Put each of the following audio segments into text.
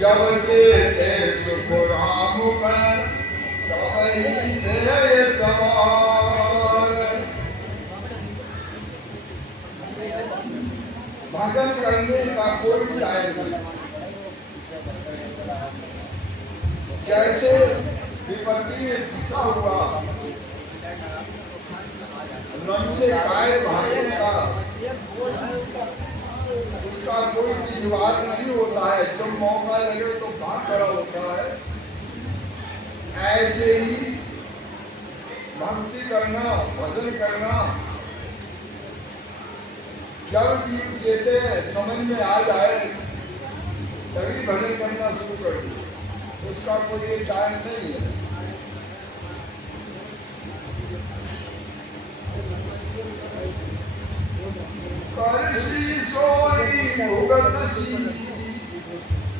जब जेते सुख राम में तवही दे सवार। भजन करने का कोई टाइम नहीं। जैसे विपत्ति में फंसा हुआ मन से काय भागने का उसका कोई विवाद नहीं होता है। जब मौका लगे तो भाग खड़ा होता है। ऐसे ही भक्ति करना, भजन करना, जब भी चेते समझ में आ जाए तभी भजन करना शुरू कर दो। उसका कोई टाइम नहीं है। करसी सोई भुगत सी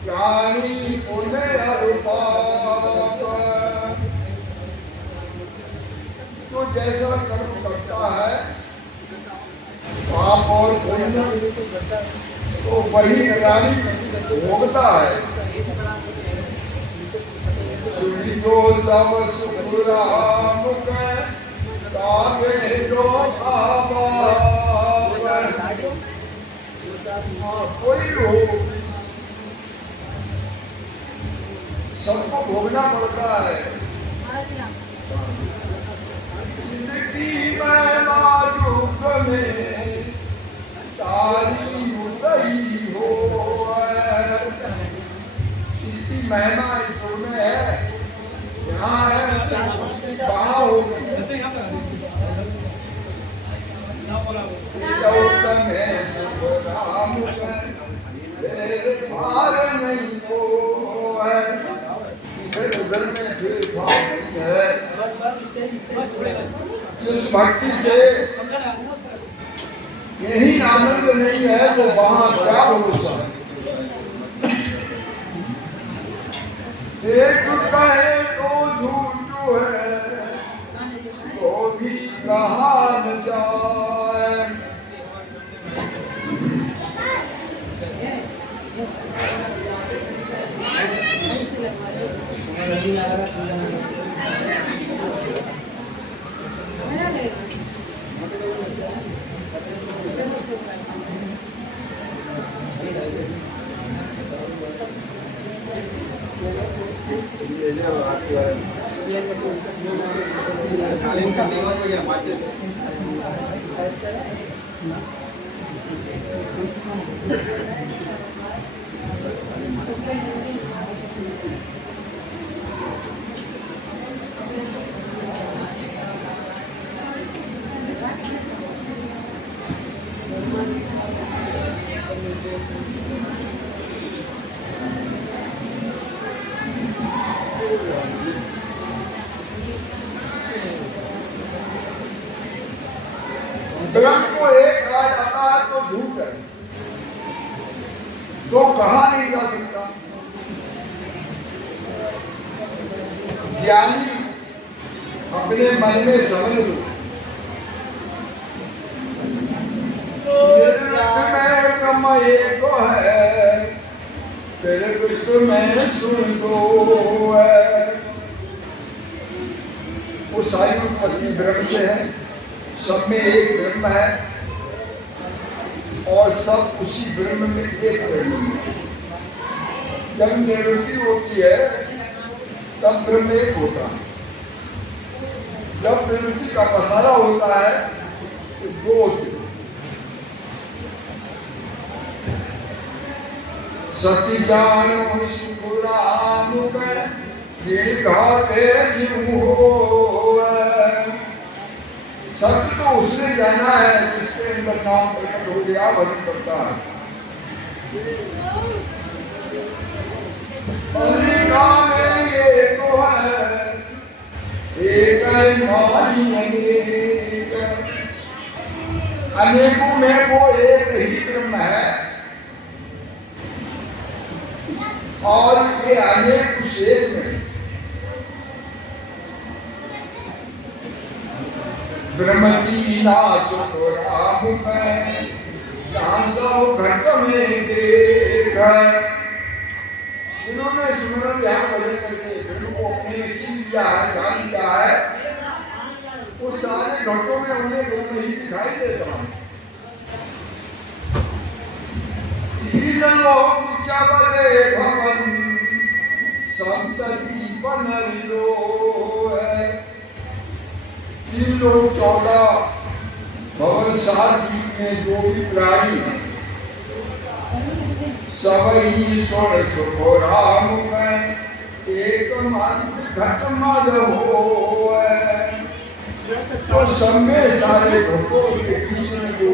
ज्ञानी पुण्य रूपाप। तो जैसा कर्म करता है पाप और पुण्य तो वही ज्ञानी भोगता है। जो सब सुख राम के तावे जो कोई हो सबको भोगना पड़ता है। जिंदगी में नाजुक में तारी उतई हो। इसकी महिमा ईश्वर में है। यहाँ है उसकी बाह होगी। उत्तम है सुख राम भार नहीं हो है। इधर उधर में भेदभाव नहीं है। जिस भक्ति से यही आनंद नहीं है तो वहाँ क्या भरोसा है। एक कहे तो झूठ है तो भी कहा न जाए। सालिम का लेवा को या माचिस ब्रह्म को एक कहा जाता है तो झूठ है, तो कहा नहीं जा सकता। ज्ञानी अपने मन में समझ लो ब्रह्म एक है, तेरे विश्व में सुन दो है। वो सारी उत्पत्ति ब्रह्म से है, सब में एक ब्रह्म है और सब उसी ब्रह्म में एक ब्रह्म है। जब निवृत्ति होती है तब ब्रह्म एक होता है। जब निवृत्ति का पसारा होता है तो दो होते हैं। सती जानो सुख राम घाटे सत्य तो उसने जाना है जिसके अंदर नाम प्रकट हो गया, भजन करता है। अनेका में ये तो है, एक माही अनेक, अनेकों में वो एक ही ब्रह्म है और ये अनेक उस एक में। ब्रह्म जी ना सुख राम में जहाँ सब घट में देख, इन्होंने सुमरन ध्यान भजन करके प्रभु को अपने में छीन लिया है, जान लिया है, वो सारे घटों में उन्हें ब्रह्म ही दिखाई देता है। तीन लोक चबरे भवन संतति बनरिलो है। तीन लोग 14 भवन 7 दीप में जो भी प्राणी सबई सोण सुखो राम में एक मात्र घट मद हो। तो सब में सारे घटों के बीच में जो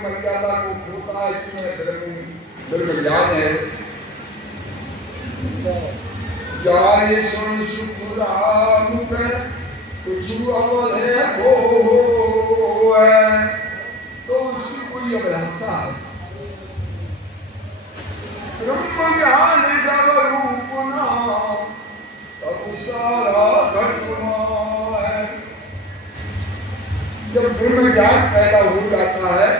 मर्यादा को खोता है कि मैं धर्म ज्ञान है। जाय सुन सुख राम में कुछ अवध है हो है, तो उसकी कोई अभिलाषा है। ब्रह्म ज्ञान जब रूप नाम तब सारा घटना है। जब ब्रह्म ज्ञान पैदा हो जाता है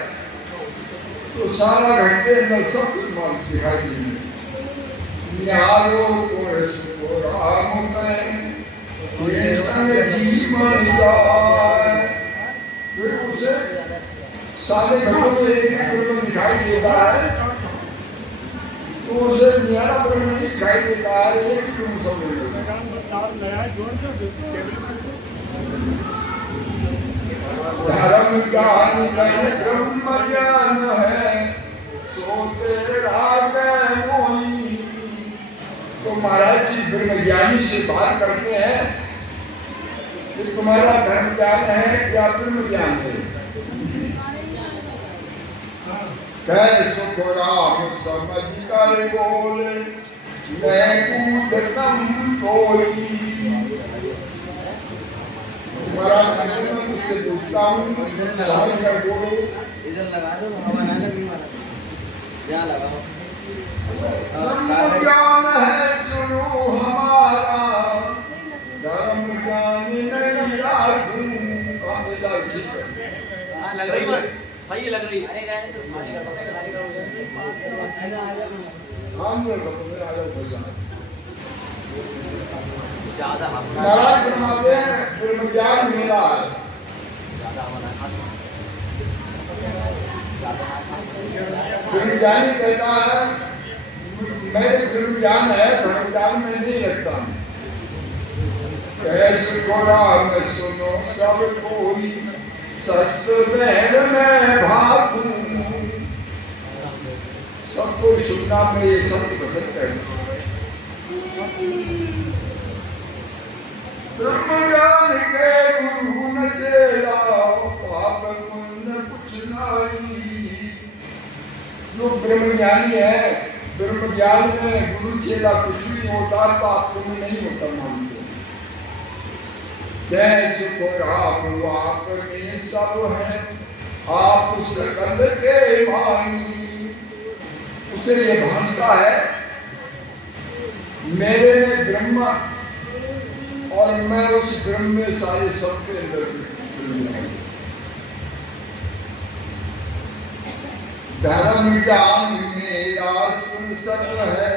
तो सारा घंटे में सब कुछ दिखाई देंगे। न्यारो को सुखो राम में ये संग जीवन जाए। फिर उसे सारे घटों में एक ब्रह्म दिखाई देता है, तो उसे न्यारा ब्रह्म नहीं दिखाई देता है, एक ब्रह्म समझ धर्म ज्ञान ब्रह्म ज्ञान है सोते रागे मोही। तो महाराज जी ब्रह्म ज्ञानी से बात करते हैं कि तुम्हारा धर्म ज्ञान है या ब्रह्म ज्ञान है। कह सुख राम समझ कर बोले मैं कूदतम कोई। तुम्हारा धर्म मुझसे पूछता हूँ, समझ कर बोलो। इधर लगा दो, हमारा ना भी मारा यहाँ लगाओ। धर्म ज्ञान है सुनो हमारा, धर्म ज्ञान नहीं राखूं। कहाँ से जाओ? ठीक है, हाँ लग रही है, सही लग रही है। महाराज फरमाते हैं ब्रह्म ज्ञान मेरा है। ब्रह्म ज्ञानी कहता है मेरे ब्रह्म ज्ञान है, धर्म ज्ञान में नहीं रखता हूँ। कैसे राम सुनो सब कोई सत्य में भागूं। सबको सुनना में ये सत्य पसंद है। ब्रह्म ज्ञान के गुरु न चेला पाप पुण्य कुछ नहीं। जो ब्रह्म ज्ञानी है, ब्रह्म ज्ञान में गुरु चेला कुछ भी होता, पाप पुण्य नहीं होता मानते। जय सुख राम आप में सब है, आप सकल के भाई। उसे ये भासता है मेरे में ब्रह्म और मैं उस ब्रह्म में सारे सबके अंदर धर्म ज्ञान मेरा सुन सत है,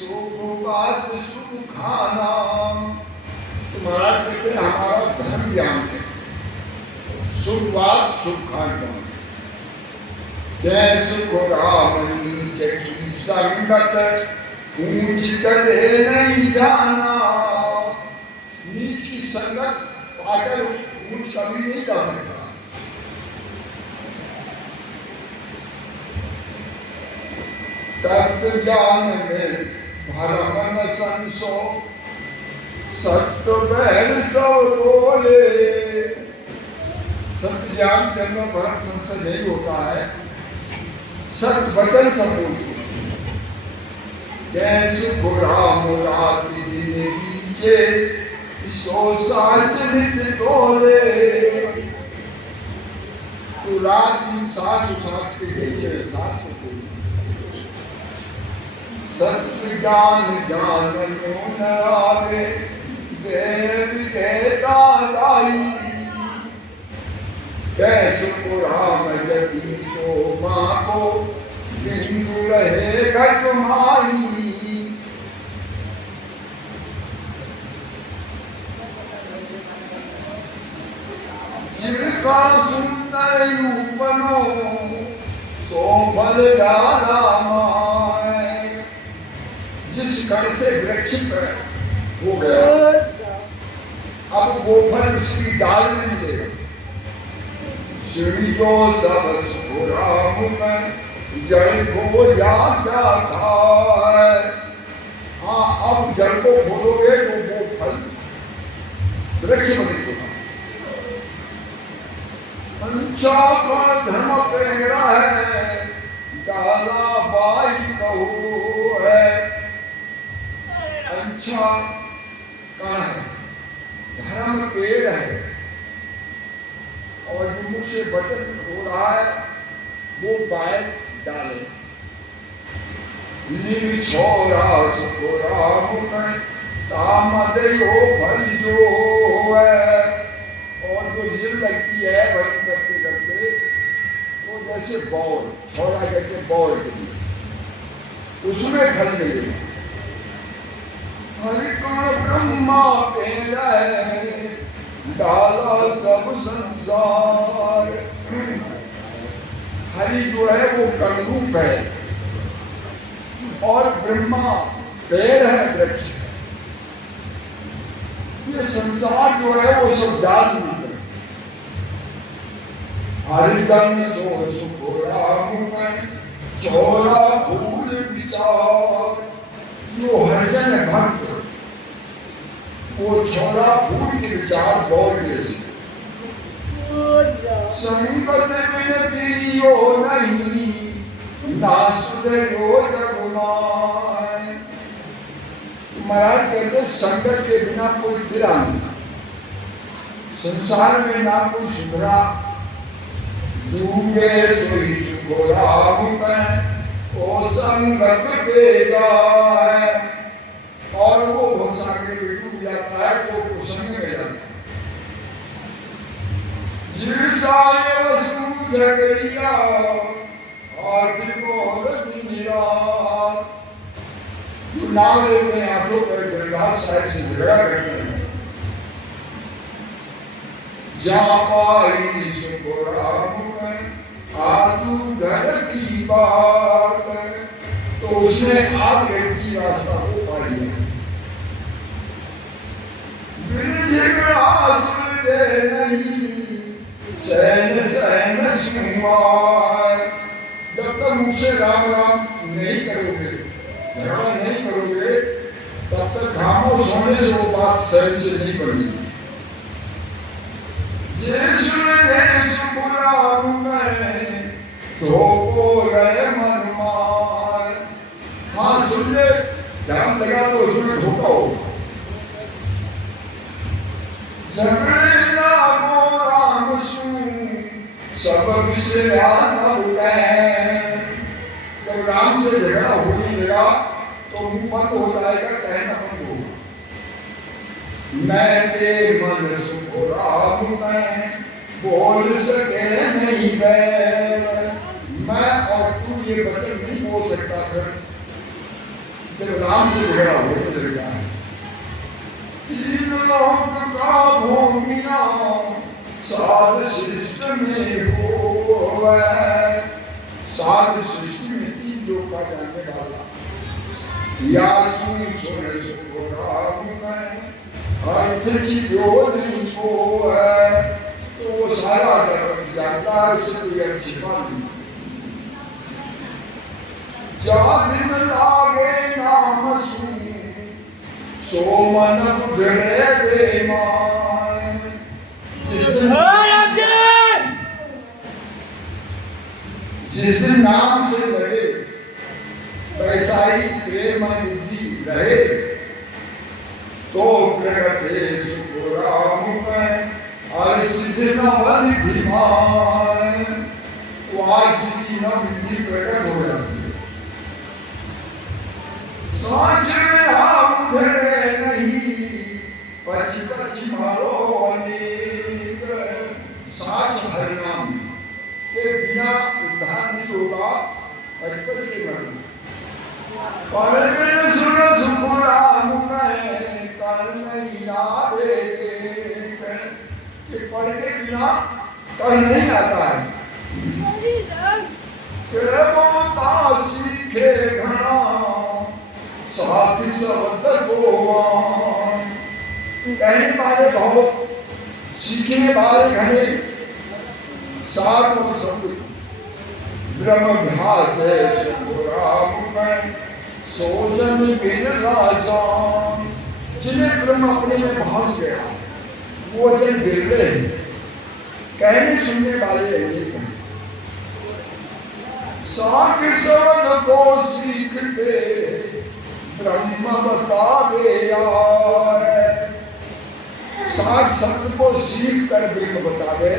सुख बात सुख खाना। तुम्हारा कहते हमारा धर्म ज्ञान से सुख बात सुख खाना। जय सुख राम नीच की संगत ऊंच करे नहीं जाना। नीच की संगत पाकर ऊंच कभी नहीं जा सकता। तत्व ज्ञान में भरम न संसो, सत्य बहन सब बोले। सत्य ज्ञान के अंदर भरम संशय नहीं होता है, सत्य वचन सब बोलते। जय सुख राम राति दिन बीचे, सो साच नित तोले। तो रात दिन सास के बीच सास को सत्य ज्ञान ज्ञान न आवे देव कहता लाई कैसु पुराण जति को माँ को बिंदु रहेगा तुम्हारी जिनका सुंदर उपनो सो फल डाला माए जिस कण से वृक्ष हो गया अब वो फल उसकी डाल में मिलेगा श्री जो सब सुराम में जल को जाता था हाँ अब जल को खोलोगे तो वो फल वृक्ष में निकलेगा पंचा का धर्म प्रेरा है डाला बाई कहो है पंचा का है धर्म पेड़ है और जो मुख से वचन हो रहा है वो गाय डाले नीम छोरा सुखोरा मुख तामदयो फल जो है और जो नीम लगती है वही करते करते वो जैसे बौर छोरा करके बौर के लिए उसमें फल मिलेगा हरि कण ब्रह्मा पेड़ है डाला सब संसार हरि जो है वो कणरूप है और ब्रह्मा पेड़ है वृक्ष ये संसार जो है वो सब डाल रूप है हरिकन सो सुखो राम में छोरा भूल विचार जो हरिजन है भक्त वो छोरा फूल के विचार बौर जैसे संकट विनती हो नहीं ना सुधरो जगुमान महाराज कहते संकट के बिना कोई गिरा नहीं संसार में ना कोई सुधरा डूबे सोई सुखो राम में ओ संकट पे जाए और वो भरोसा के डूब जाता है तो प्रसंग में जाता है जिसाय वसु जगरिया और त्रिकोण निरात नाम लेते हैं आंखों पर गंगा साहिब से झगड़ा करते हैं जा पाई सुखो राम आदू घर की बात तो उसने आग की रास्ता को पा लिया नहीं सैन सैन सुमार जब तक मुझसे राम राम नहीं करोगे झगड़ा नहीं करोगे तब तक खामोश होने से वो बात सहन से नहीं बनी जैसु धोको रहे मन मार हाँ सुन ले ध्यान लगा तो उसमें धोखा होगा झगड़े लागो राम सब विषय जब राम से झगड़ा होने लगा तो मुंह बंद हो जाएगा कहना बंद होगा मैं तेरे मन सुख राम में बोल सके नहीं मैं और तू ये वचन नहीं बोल सकता फिर जब राम से झगड़ा होने लगा है तीन लोक का भूमिया साध सृष्टि में हो साध सृष्टि में तीन लोक का जानने वाला या सुन सुन सुखो राम में अर्थ छिपो नहीं को है तो वो सारा जगत जानता है उसे कोई अर्थ छिपा नहीं जान लागे नाम सुन सोमन बुधरे बेमान जिस दिन नाम से लगे वैसा ही प्रेम बुद्धि रहे तो प्रगटे सुख राम में और सिद्धि न बनी मान वहाँ सिद्धि न बुद्धि प्रकट हो जाती है और बिन सुन सुख राम कहे कर नहीं आवे कि पढ़ के बिना कर नहीं आता है केवल सीखे घना साथी शब्द गोवान कहने वाले बहुत सीखने वाले घने सात और शब्द ब्रह्मभ्यास है राम में सोजन बिन राजान जिन्हें ब्रह्म अपने में भास गया वो जन बिरले कहने सुनने वाले अनेक हैं साख सवन को सीखते ब्रह्म बतावे साख शब्द को सीख कर ब्रह्म बतावे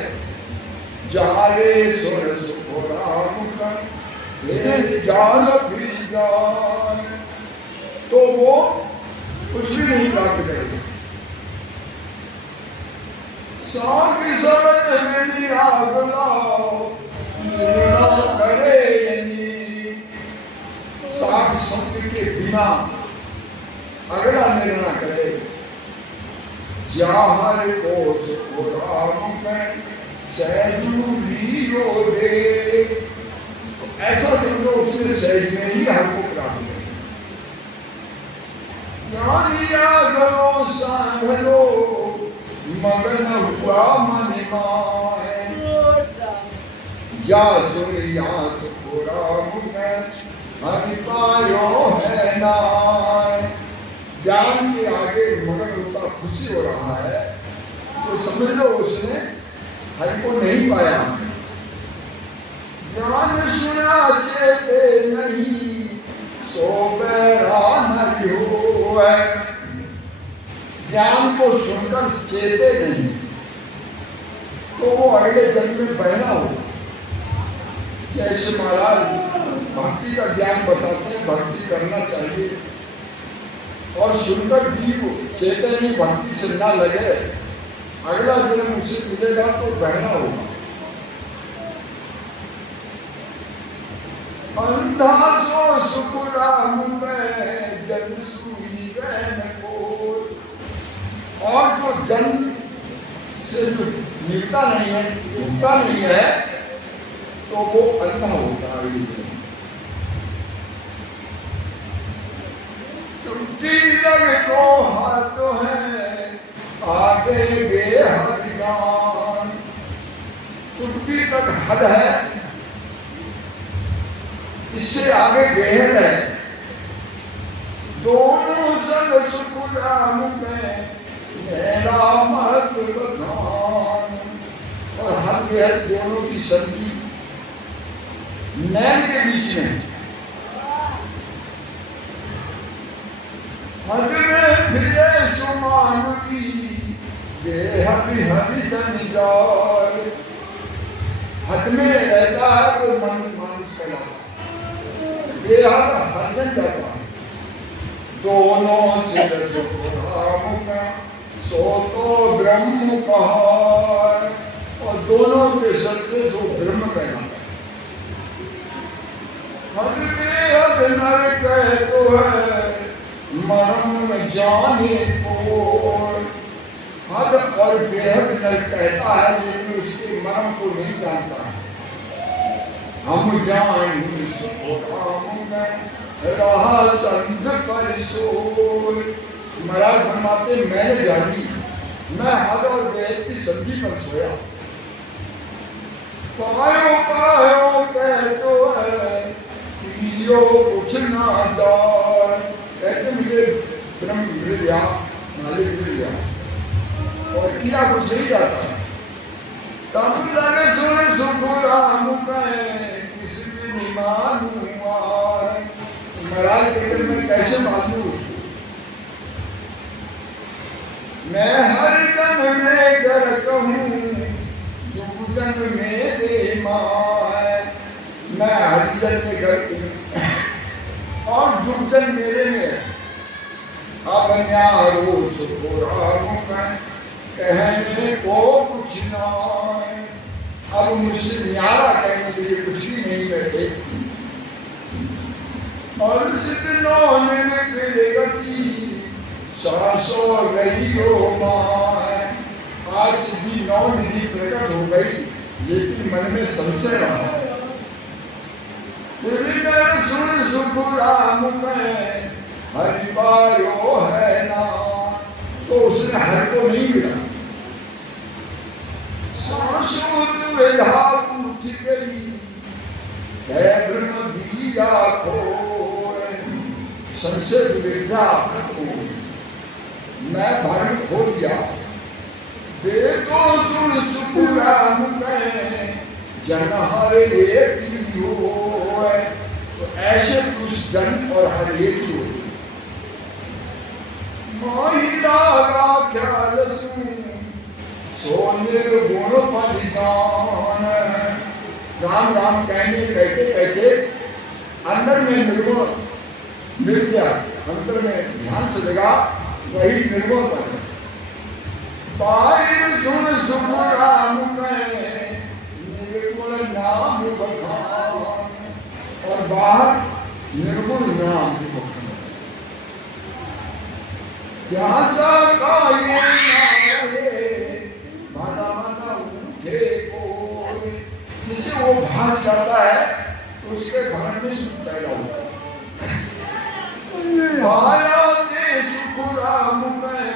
जाले सुर सुखो राम कर जान भी जान तो वो कुछ भी नहीं प्राप्त करेगा साख सवन में आग लाओ करे साख शब्द के बिना अगला निर्णय करे जहर को सुखो राम कर सहजू लीरो दे ऐसा समझो उसने सहज में ही हमको प्राप्त है ज्ञानिया गलो सांभलो मगन हुआ मन माए या सुन या सुखो राम कर हरि पायो है नाय ज्ञान के आगे मगन होता खुशी हो रहा है तो समझ लो उसने हरि को नहीं पाया ज्ञान सुना चेते नहीं सो बैरा नहीं हो ज्ञान को सुनकर चेते नहीं तो वो अगले जन्म में बहना हो जैसे महाराज भक्ति का ज्ञान बताते हैं भक्ति करना चाहिए और सुनकर जीव चेतन भक्ति से ना लगे अगला जन्म उसे मिलेगा तो बहना होगा अंधा सो सुख राम में जन सुनी बहन को और जो जन्म से मिलता नहीं है झुकता नहीं है तो वो अंधा होता है टूटी लग को हाथ है आगे बेहद जान टूटी तक हद है इससे आगे बेहद है दोनों संग सुख राम में मेरा मत बखान और हद बेहद दोनों की संधि नैन के बीच में हद में फिर सुमान की बेहद हरि जन जाए हद में रहता है वो मानुष का बेहद हरिजन जाता है दोनों से राम का सो तो ब्रह्म कहा और दोनों के सत्य जो ब्रह्म कहना हद बेहद नर कह तो है मरम जाने को हद और बेहद नर कहता है लेकिन उसके मरम को नहीं जानता हम जानी रहा संग परिसोर महाराज फरमाते मैंने जानी मैं हद और बेहद की संधि पर सोया पायो पायो कह तो है कियो कुछ ना जाए कहते मुझे ब्रह्म मिल गया मालिक मिल गया और किया कुछ नहीं जाता तब लगे सुन सुख राम कहे किसी नहीं मानूंगा महाराज कहते मैं कैसे मानूं उसको मैं हर जन में घर कहूँ जो जन मेरे माए मैं हरिजन में घर और जुगजन मेरे में अब न्यारो सुखो राम कहने को कुछ ना अब मुझसे न्यारा कहने के लिए कुछ भी नहीं बैठे और सिद्धों ने गति सासो गई हो माए। आज सिद्धि 9 निधि प्रकट हो गई, लेकिन मन में संशय रहा। त्रिविक्रम सुन सुख राम में हरि पायो है ना, तो उसने हरि को नहीं मिला। संशोध वेधा पूछ गई, ब्रह्म दिया खोए। संशय विद्या खत्म हो गई, मैं भरण खो दिया। देखो सुन सुख राम में जन हर एक ही हो। तो ऐसे कुछ जन और हर एक ही हो। महिला का ख्याल सुन सो निर्गुण परिजान। राम राम कहने कहते कहते अंदर में निर्गुण मिल गया, अंदर में ध्यान से लगा, वही निर्गुण पर है। बाहर सुन सुख राम में निर्गुण नाम बखान, और बाहर निर्गुण नाम बखान। प्यासा का ये माना माना उठे को, जिससे वो भास जाता है तो उसके भर में ही पैदा होता है। पाया दे सुख राम में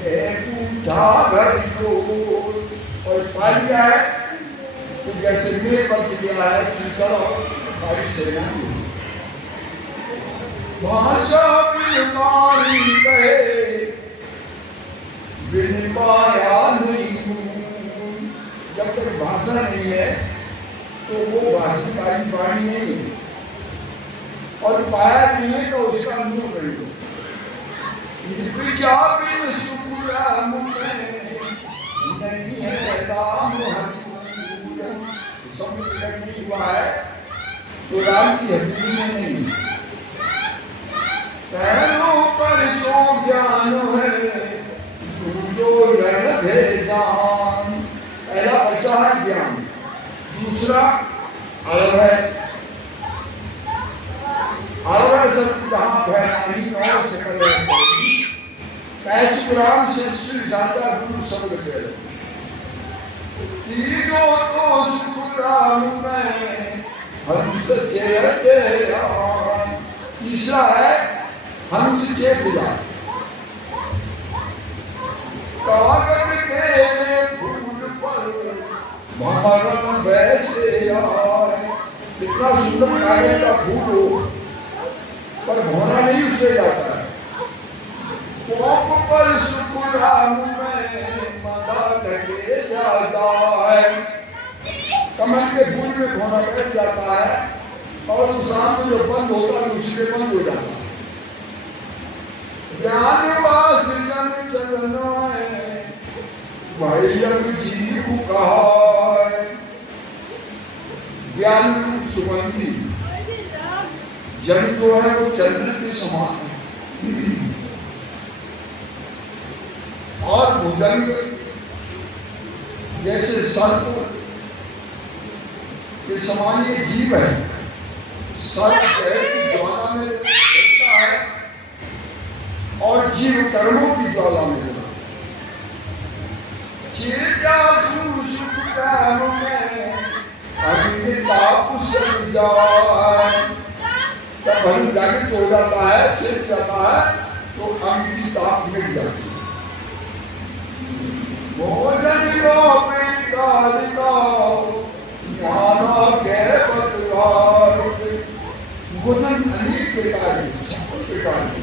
पूछा घर को, और पा लिया है तो जैसे मेरे बस गया है चलो सारी सेना। भाषा बिलमानी कहे बिन पाया नहीं। जब तक भाषा नहीं है तो वो भाषा की वाणी नहीं है, और पाया नहीं है तो उसका अनुभव कर लो। बिन सुख राम में नहीं है राम हरि, समझ नहीं हुआ है तो राम की हजूरी में नहीं। पैरों पर जो ज्ञान है जो रण भेजान। पहला बचा है ज्ञान, दूसरा अलग है। अलग शब्द जहाँ भयानी और सकल कैसुराम से श्री साचा गुरु शब्द कह। तीनों तो सुख राम में हंस चेत। तीसरा है हंस चेत जा। कागज के फूल पर भंवर वैसे आए। कितना सुंदर कागज का फूल हो, पर भौरा नहीं उससे जाता है। कोप पर सुख राम में मदा करके जाता है। कमल के फूल में भौरा बैठ जाता है, और उस सामने जो बंद होता है उसी में बंद हो जाता है। ज्ञानवास जन चरण भैरव जीव कहा। ज्ञान सुगंधी जन जो है वो चंद्र के समान है, और भुजंग जैसे सर्प के समान ये जीव है। सर्प की ज्वाला में रहता है और जीव कर्मों की ज्वाला में रहता है। सुख काम में अग्नि ताप सब जाए। जब मन जागृत हो जाता है, छिप जाता है, तो अग्नि की ताप मिट जाती है। भोजन भोजन अनेक प्रकार के, 56 प्रकार के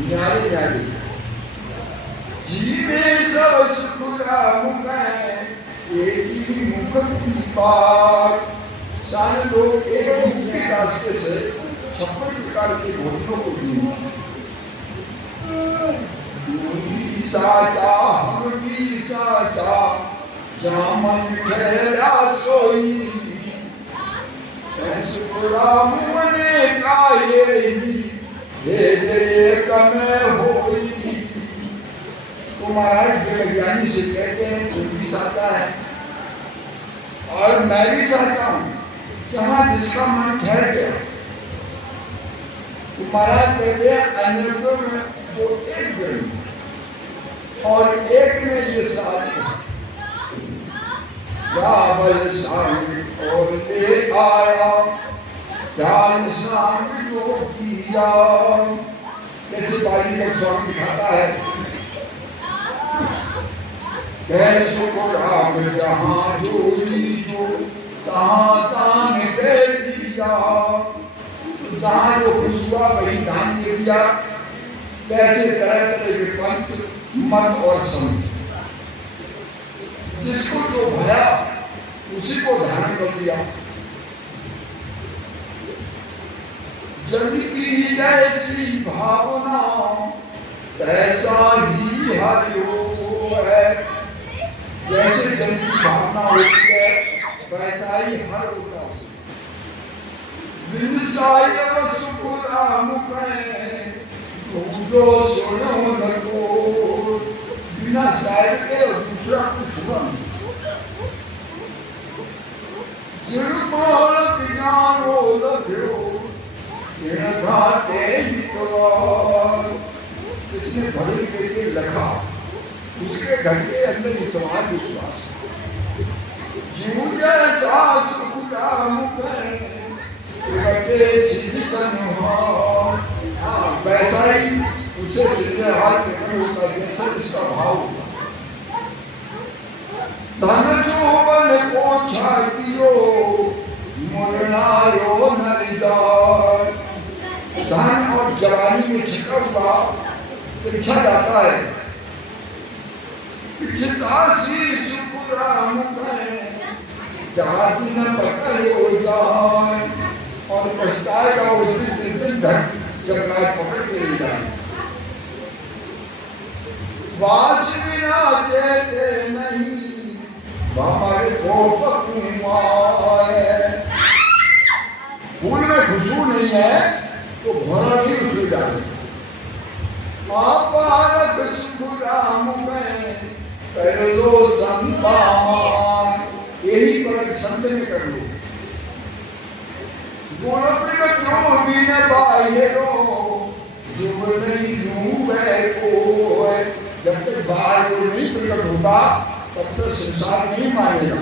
न्यारे न्यारे। जीवे सब सुख राम में एक ही मुख की बात। सारे लोग एक मुख के रास्ते से 56 प्रकार के भोजनों को दिए। साचा हम भी साचा जामन ठहरा सोई। सुख राम ने काये भेजे कमे होई। तो महाराज ज्ञानी से कहते हैं तू भी साचा है और मैं भी साचा हूँ। जहाँ जिसका मन ठहर गया महाराज कहते हैं अन्य में वो एक गण और एक में ये साथ रावल सांग और ले आया जान सांग को किया। जैसे बाली का स्वामी खाता है, कैसो को राम जहाँ जोड़ी जो तहाँ तान दे दिया। जहाँ जो खुश हुआ वही दान दे दिया। कैसे तरह तरह के पंथ मत और संत, जिसको जो भया उसी को ध्यान कर दिया। जन की जैसी भावना तैसा ही हरिओ है। जैसे जन की भावना होती है वैसा ही हर होता है। जो सुनो न को बिना शायर के और दूसरा कुछ सुना नहीं। जिरमाल जानो लख्यो तेरा घाटे इतवार। इसने भजन करके लिखा, उसके घर के अंदर इतवार विश्वास। जीव जैसा सुख राम वैसा ही उसे सीधे हाथ में होता जैसा इसका भाव होता। धन जो बन को छातियो मुरनायो नरिदार। धन और जवानी में छिपा हुआ पीछा जाता है। पिछतासी सुख राम जहाँ न पकड़ हो जाए और पछताएगा उसकी दिन तक जब रात पकड़ के ले जाए। वास बिना चेते नहीं हमारे को पकुमाए। फूल में खुशबू नहीं है तो भरा नहीं उसमें जाए। पारक सुख राम में कर लो संपामान। यही पर संत में कर लो। गुण जो भी न पाए जो नहीं डूबे को। जब तक बाहर को नहीं प्रकट होगा तब तक संसार नहीं मानेगा।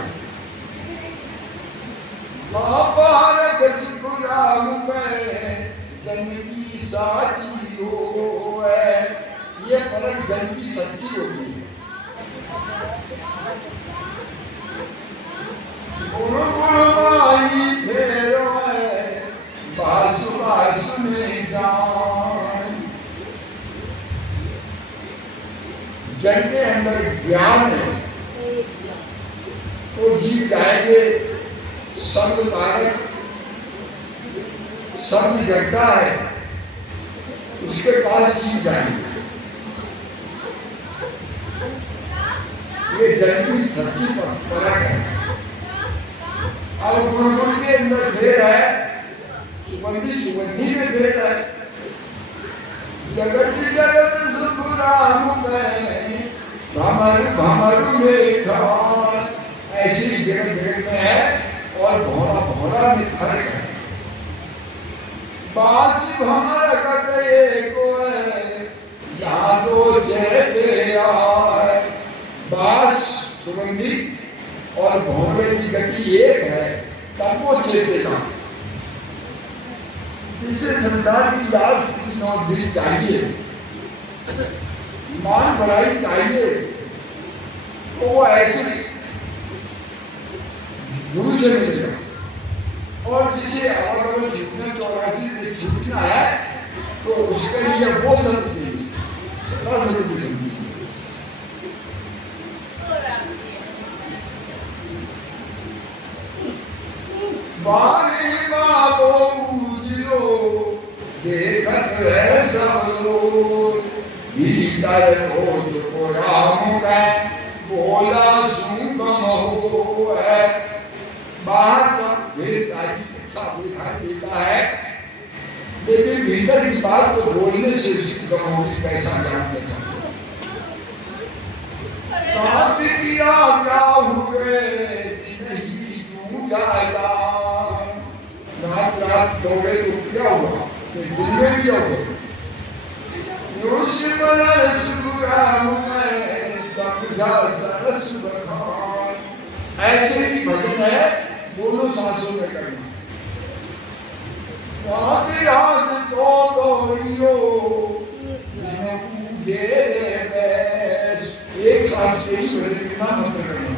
पारक सुख राम में जन्म की साची हो है। ये परम जन्म की सच्ची होगी। गुण गुणवाई फेरो है बासु बासु में जान। जन के अंदर ज्ञान है तो जीव जाएंगे। शब्द कारक शब्द जगता है उसके पास जीव जाएंगे। ये जन की सच्ची परख है। अब गुण के अंदर भेद है, सुगंधी सुगंधी में भेद है। जगत जगत सुख राम में भमर भमर में ठान। ऐसी जगत भेद में है और भौरा भौरा में फर्क है। बास भमर कते को यादो चेते आए। बास सुगंधी और भौरे की गति एक है तब वो चेतेगा। जिससे संसार की लाश की नौट भी चाहिए, मान बढ़ाई चाहिए तो वो ऐसे गुरु से मिलेगा। और जिसे अगर छूटना 84 से छूटना है तो उसके लिए वो संत नहीं सदा जरूरी है। बारी बाबो उजलो देखत है सब लोग। भीतर रोज को राम का बोला सुगम हो है। बाहर सब भेष की अच्छा दिखाई देता है लेकिन भीतर की बात को बोलने से सुगम होगी कैसा ज्ञान कैसा। बात किया क्या हुए नहीं तू जाएगा। रात रात दौड़े तो क्या हुआ दिल में भी हो योशिमल सुराम में समझा सरस बखान। ऐसे ही भजन है, दोनों सांसों में करना। रात रात तो दौड़ियो एक सांस पे ही भजन मत करना।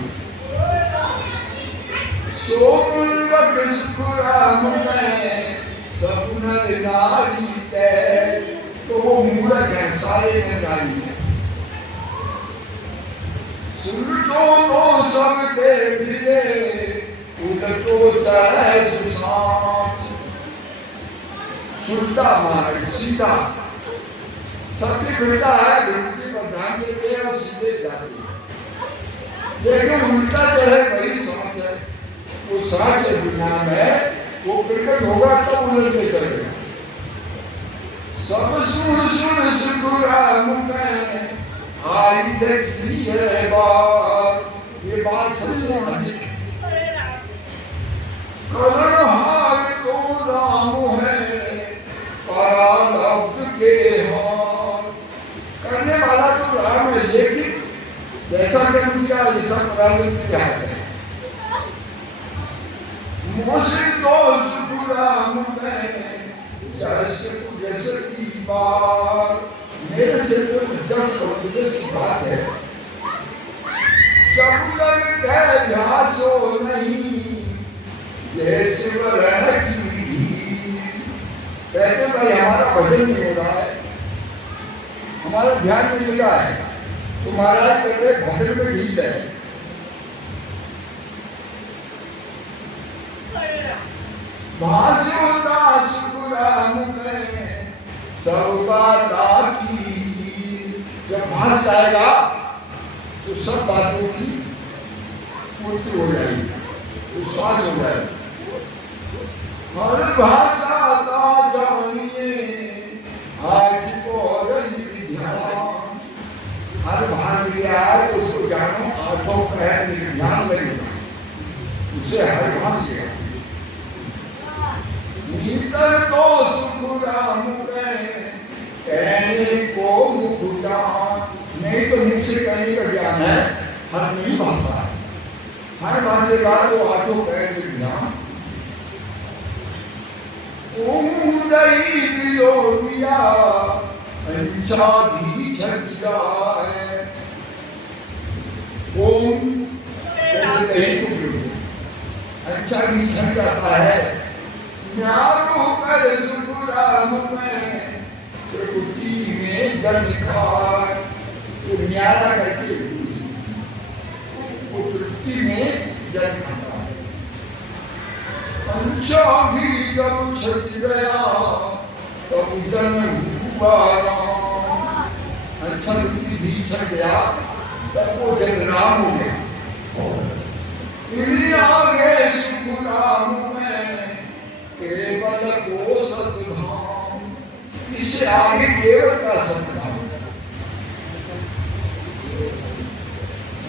सोमवत सुखराम में सपनर नारी तैस, तो वो मूर्ख है, सारे में नारी है। सुलटो तो सबके फिरे, उलटो चढ़े सुशांत। सुलटा मारे सीधा, सबके फिरता है, भिड़ती पर ध्यान देते हैं और सीधे जाते हैं। लेकिन उल्टा चढ़े वही सांच है, वो सांच है दुनिया में, वो क्रिकेट होगा तब उलट के चलेगा। सब सुन सुन सुखराम में आई देखी है बात, ये बात सबसे अधिक। करणहार तो राम है, परालब्ध के हाथ। करने वाला तो राम है, लेकिन जैसा कर्म किया ऐसा परालब्ध के हाथ है। मोसे तो सुखराम में जस जस की बात, मेरे से तो जस और जस की बात है। जब लग है ध्यासो नहीं, जैसे वरण की धीर। कहते भाई हमारा भजन नहीं हो रहा है, हमारा ध्यान नहीं लगा है, तो महाराज कहते भजन में ढील है। भाषोदा सुखराम में सब बाता की। जब भाष आएगा तो सब बातों की पूर्ति हो जाएगी, विश्वास हो जाएगा। हर भाषा का जानिए आज को ध्यान। हर भाषा क्या है उसको जानो, आठों पैर ध्यान लगेगा, उसे हर भाषा भीतर तो सुखराम कहने को मुख जान। नहीं तो मुख से कहने का ज्ञान है, हर नई भाषा है, हर भाषा का तो आठों पैर में ध्यान। ओम दई वियोगिया अंचा भी छटिया है। ओम जैसे कहीं तो अच्छा भी छट जाता है। न्यारो कर सुखराम में प्रकृति में जन्म खाए। तो न्यारा करके वो प्रकृति में जन्म खाता है। अंशा भी जब छट गया तब जन्म हुआ राम। अच्छा भी छट गया तब वो जन्म राम हो गया। आगे सुखराम में केवल को सतधाम। इससे आगे केवल का सतधाम।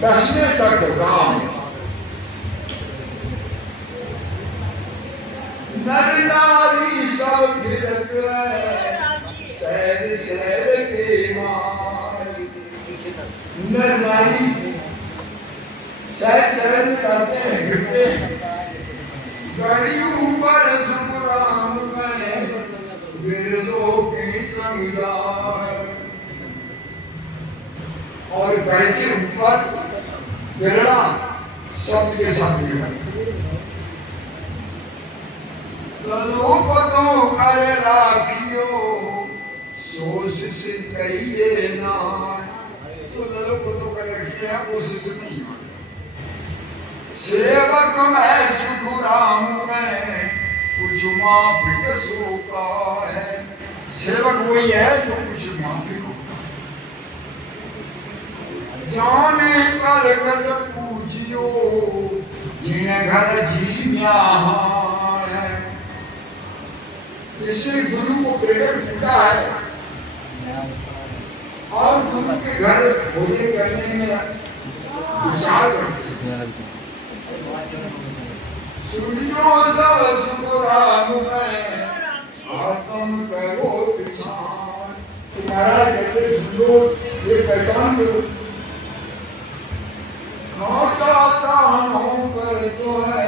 10वें तक राम। नर नारी सब घिरत शहर शहर के मार। नर नारी शहर में जाते हैं, घिरते हैं। गड़ी ऊपर सुखराम में गिरदो के संगार। और गढ़ के ऊपर गिरना सबके साथ गिरना। तलोपतो कर राखियो सोच से कहिए ना। तो तलोपतो कर रखिए कोशिश नहीं। सेवक मैं सुखराम में कुछ माफिक सोका है। सेवक वही है जो कुछ माफिक होता। जाने कर कर पूछियो जिन घर जीव्या है। इससे गुरु को प्रकट मिलता है और गुरु के घर भोजन करने में विचार करते हैं। सुनियो सब सुखराम में आत्म करो पहचान। तुम्हारा कहते सुनो ये पहचान करो। चाहता हूँ कर तो है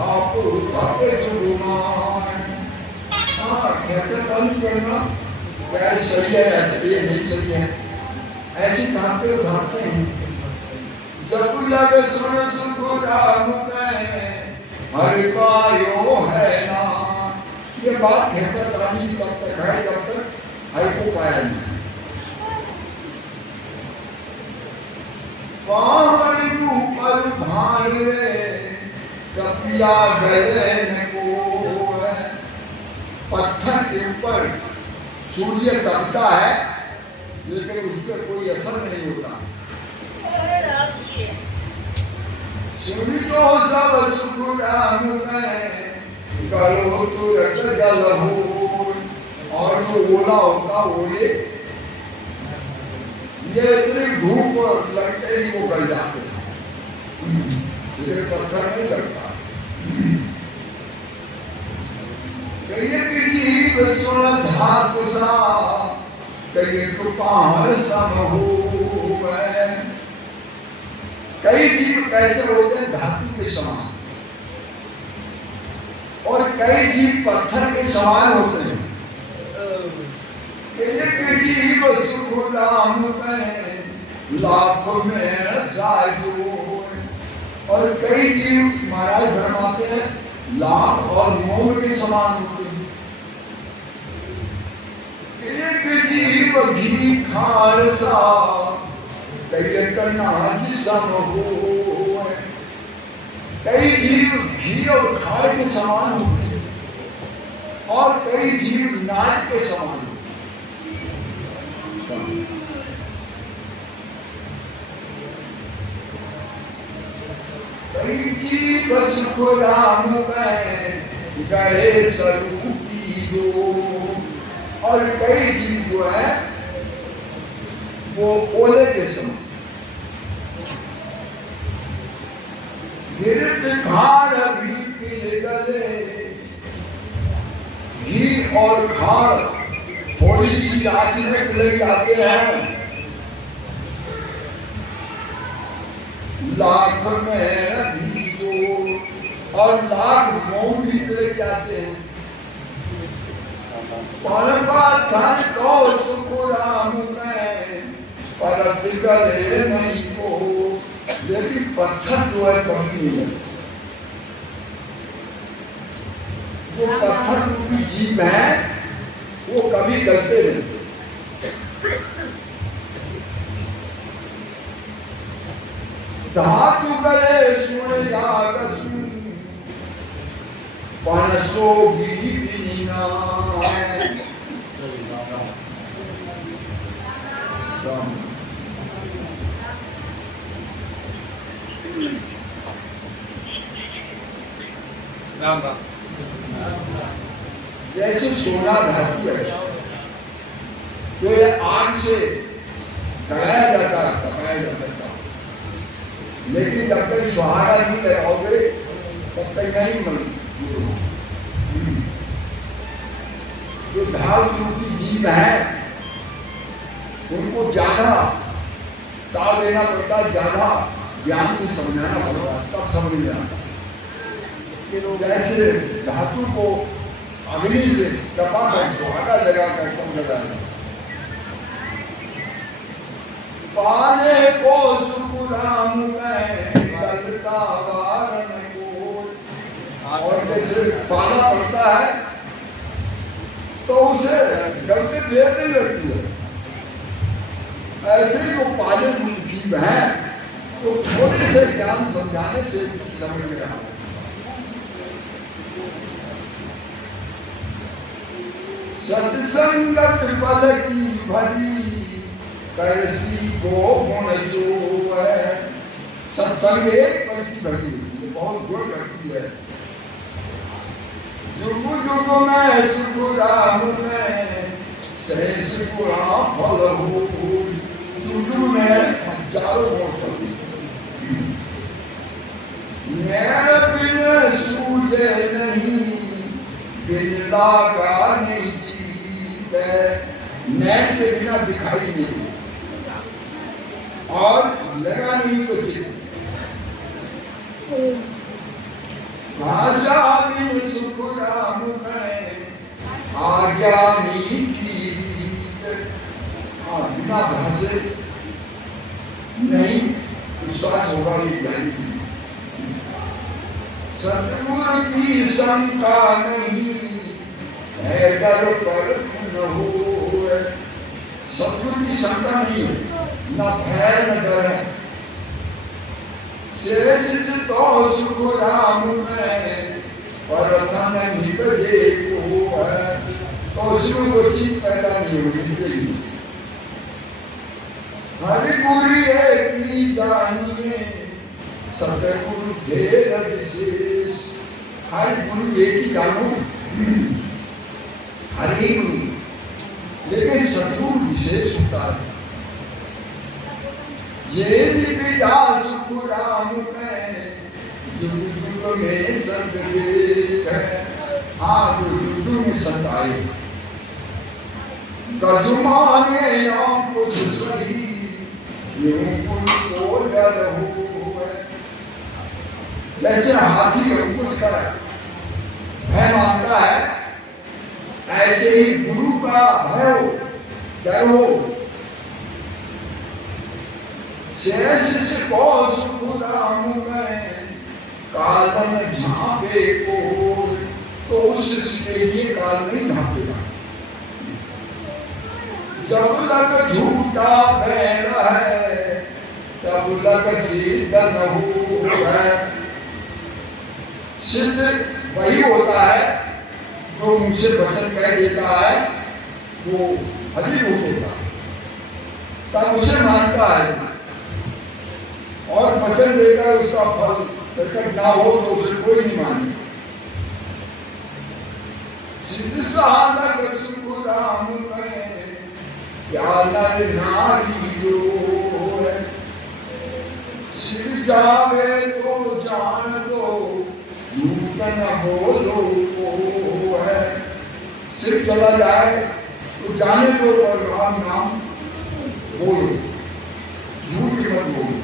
आप उठाते जुर्मान। हाँ कहता नहीं करना क्या सही है, ऐसे ये नहीं सही है, ऐसी कहते उठाते हैं। जब लगे सुन सुख राम हर का यो है ना। ये बात कहता रानी कब तक है, जब तक हर को पाया नहीं। ऊपर भान कपिया गले को पत्थर के ऊपर सूर्य चमकता है लेकिन उस पर कोई असर नहीं होता। सूर्यो सब सुख राम करो तो रच जल हो। और जो ओला होता ओले ये इतनी धूप लगते ही वो गल जाते हैं, ये पत्थर नहीं लगता। कहिए कि जीव सुन धातु सा कहिए तो पहाड़ सम हो। कई जीव कैसे होते हैं धातु के समान और कई जीव पत्थर के समान होते हैं। एक जीव सुख राम में लाख में साजो। और कई जीव महाराज भरमाते हैं लाख और मोम के समान होते हैं। एक जीव घी खालसा कई नाच सम हो। कई जीव घी और खाल के समान होते हैं और कई जीव नाच के समान होते हैं। कई जीव सुख राम में गए स्वरूपी जो। और कई जीव जो है वो ओले के समान गिरत खार भी पीले गले। घी और खार थोड़ी सी आँच में ले जाते हैं, लाख में भी जो और लाख मोम भी ले जाते हैं। धन को सुख राम में पर गले नहीं को। लेकिन पत्थर जो है कभी नहीं है। जो पत्थर रूपी जीव है वो कभी गलते नहीं। धातु गले सुन यागसु पनसो गीना। राम राम। जैसे सोना धातु है तो ये आग से लगाया जाता है, तपाया जाता है। लेकिन जब तक सुहागा नहीं लगाओगे तब तक नहीं बनी। जो धातु रूपी जीव है उनको ज्यादा ताल देना पड़ता है, ज्यादा ज्ञान से समझाना पड़ता है, तब समझ में आता। जैसे धातु को अग्नि से तपा कर सुहागा लगा कर कम लगाया। पाने को सुख राम में गलता वारण को। और जैसे पाला पड़ता है तो उसे गलती देर नहीं लगती है। ऐसे ही वो पाले जीव हैं तो थोड़े से ज्ञान समझाने से उनकी समझ में आता है। सत्संगत बल की भली करसी को गुण जो है। सत्संग एक बल की भली होती है, बहुत गुण करती है। जुग जुग में सुख राम में शेष गुणा फल हो। जुग में हजारों गुण फल। नैन बिन सूझे नहीं बिन लागा नहीं चीज है, नैन के बिना दिखाई नहीं और लगा नहीं तो चित। भाषा बिन सुख राम में आज्ञा मीठी रीत। हाँ, बिना भाषे नहीं विश्वास होगा ये ज्ञान की। सतगुरु की शंका नहीं है, डर पर न हो। सतगुरु की शंका नहीं है, न भय न डर है। शेष तो सुख राम में परथन निपजे को है, तो उसमें वो चीज पैदा नहीं होगी। हरि गुरु की जानिए सतगुरु भेद विशेष। हरि गुरु एक ही जानो, हरि गुरु, लेकिन सतगुरु विशेष होता है। जे विद्या सुख राम में युग युग में संत है। हाँ, युग युग में संत आए। गजुमाने अंकुश सही यूं को डर हो। जैसे हाथी अंकुश का भय मानता है, ऐसे ही गुरु का भय हो, डर हो। शेष को सुख राम में कालन झांपे को, तो उस के लिए काल नहीं झांपेगा। जब लग झूठा बैर है, तब लग सिद्ध न हो। सिद्ध वही होता है जो मुझसे वचन कह देता है, वो फलीभूत होता है, तब उसे मानता है। और वचन देकर उसका फल प्रकट ना हो तो उसे कोई नहीं माने। सिद्ध साधक सुख राम में क्या नर नारी रो। सिर जावे तो जान दो, झूठ न बोलो को है। सिर चला जाए तो जाने दो और राम नाम बोलो, झूठ मत बोलो।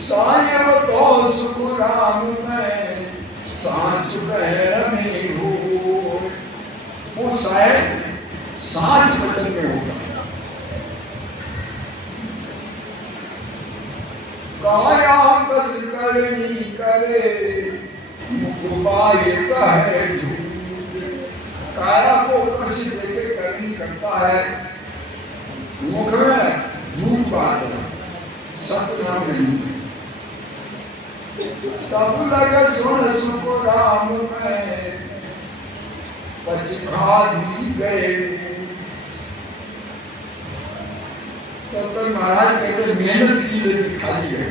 सायब तो सुख राम में सांच बहर में हो। वो शायद सांच वचन में होगा। काया कस करनी करे, मुख बाह्य कहे झूठ। काया को कस देके करनी करता है, मुख में झूठ बात है, सत्य नाम नहीं। तब लगे सुन सुख राम में पचखा दी गए। तब तक महाराज कहते मेहनत की लेकिन खाली है।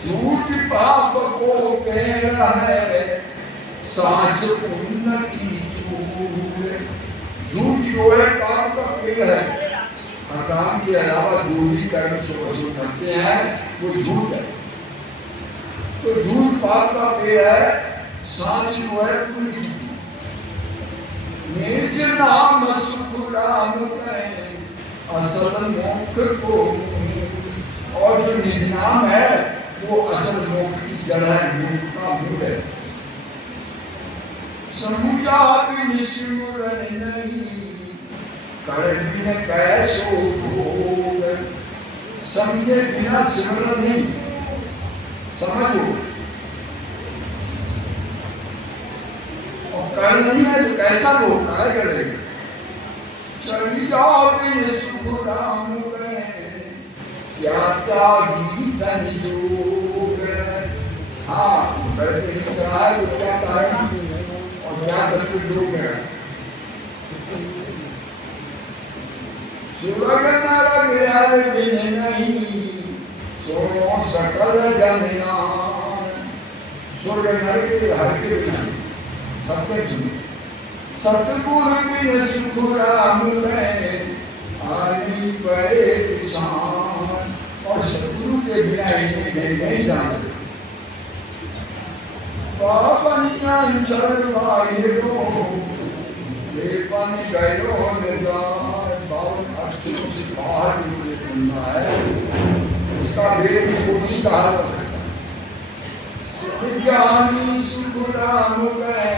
झूठ पाप को पैर है, साच पुण्य की चूर। झूठ जो है पाप का पेड़ है। हराम के अलावा जो भी कर्म शुभ करते हैं वो झूठ है। तो झूठ पाप का पेड़ है, साच जो है पुण्य की चूर। निज नाम सुख राम में असल मोक्ष को। और जो निज नाम है वो असल मोक्ष की जड़ है, मोक्ष का मूल है। समुझा बिन सिमरन नहीं, कर बिन कैसो भोग। समझे बिना सिमरन नहीं, समझो। और कर नहीं है तो कैसा लोग काय करेगा। चली जाओ बिन सुख राम में, क्या त्यागी धन जोग। हाँ, करके नहीं चला है तो क्या त्यागी और क्या करके जोग है। सुरग नरक यार बिन नहीं, सुनो सकल जनयान। स्वर्ग नरक हर के बिना सत्य सुनो। सतगुरु बिन सुख राम में आदि परे पहचान। और सतगुरु के बिना इन्हें नहीं जान सकते। पापनियां चलवाइरो ये पानी गयो निदान बावन अक्षरों से बाहर निकले बनना है इसका वेद को नहीं कहा जा सकता ज्ञानी सुख राम गए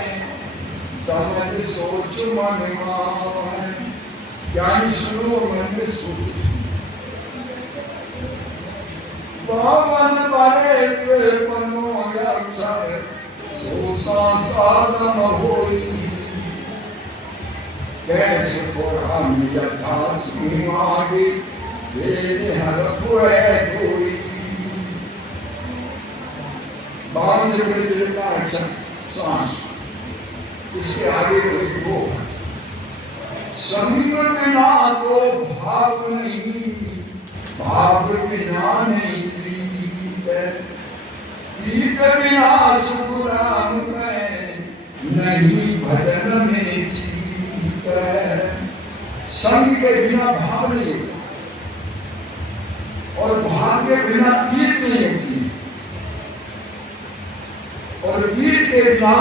समझ सोच मन मान ज्ञानी सुनो मन में सोच पावन बारे के मनो अक्षर सो साधन होई कैसे कोराम यथा सुमागे तेरे हर पुरे कोई बावन से बड़ी जितना अक्षर सांस इसके आगे कोई वो समीप बिना को भाव नहीं भाव बिना नहीं प्रीत प्रीत बिना सुख राम में नहीं भजन में जीत संग के बिना भाव नहीं और भाव के बिना प्रीत नहीं होती और प्रीत के बिना